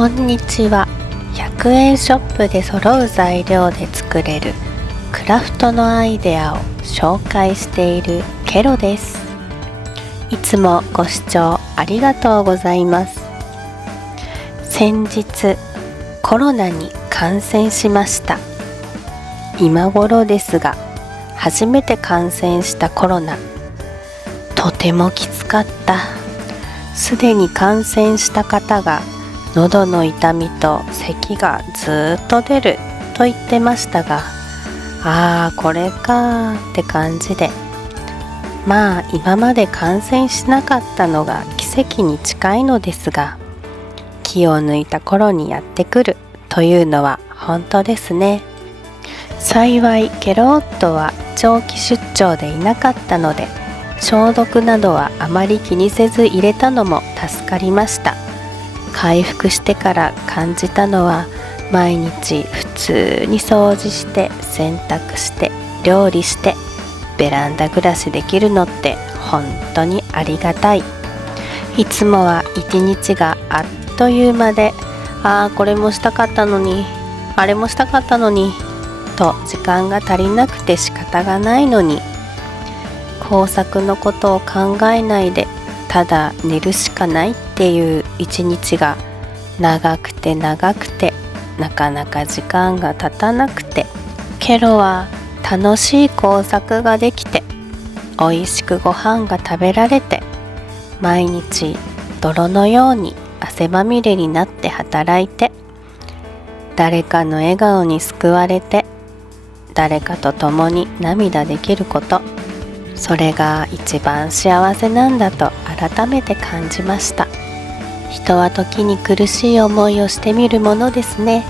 こんにちは。100円ショップで揃う材料で作れるクラフトのアイデアを紹介しているケロです。いつもご視聴ありがとうございます。先日コロナに感染しました。今頃ですが、初めて感染したコロナ、とてもきつかった。すでに感染した方が喉の痛みと咳がずっと出ると言ってましたが、これかって感じで、今まで感染しなかったのが奇跡に近いのですが、気を抜いた頃にやってくるというのは本当ですね。幸いケロ夫は長期出張でいなかったので、消毒などはあまり気にせず入れたのも助かりました。回復してから感じたのは、毎日普通に掃除して洗濯して料理してベランダ暮らしできるのって本当にありがたい。いつもは一日があっという間で、これもしたかったのに、あれもしたかったのにと時間が足りなくて仕方がないのに、工作のことを考えないでただ寝るしかないっていう一日が長くて長くて、なかなか時間が経たなくて、ケロは楽しい工作ができて、おいしくご飯が食べられて、毎日泥のように汗まみれになって働いて、誰かの笑顔に救われて、誰かと共に涙できること、それが一番幸せなんだと改めて感じました。人は時に苦しい思いをしてみるものですね。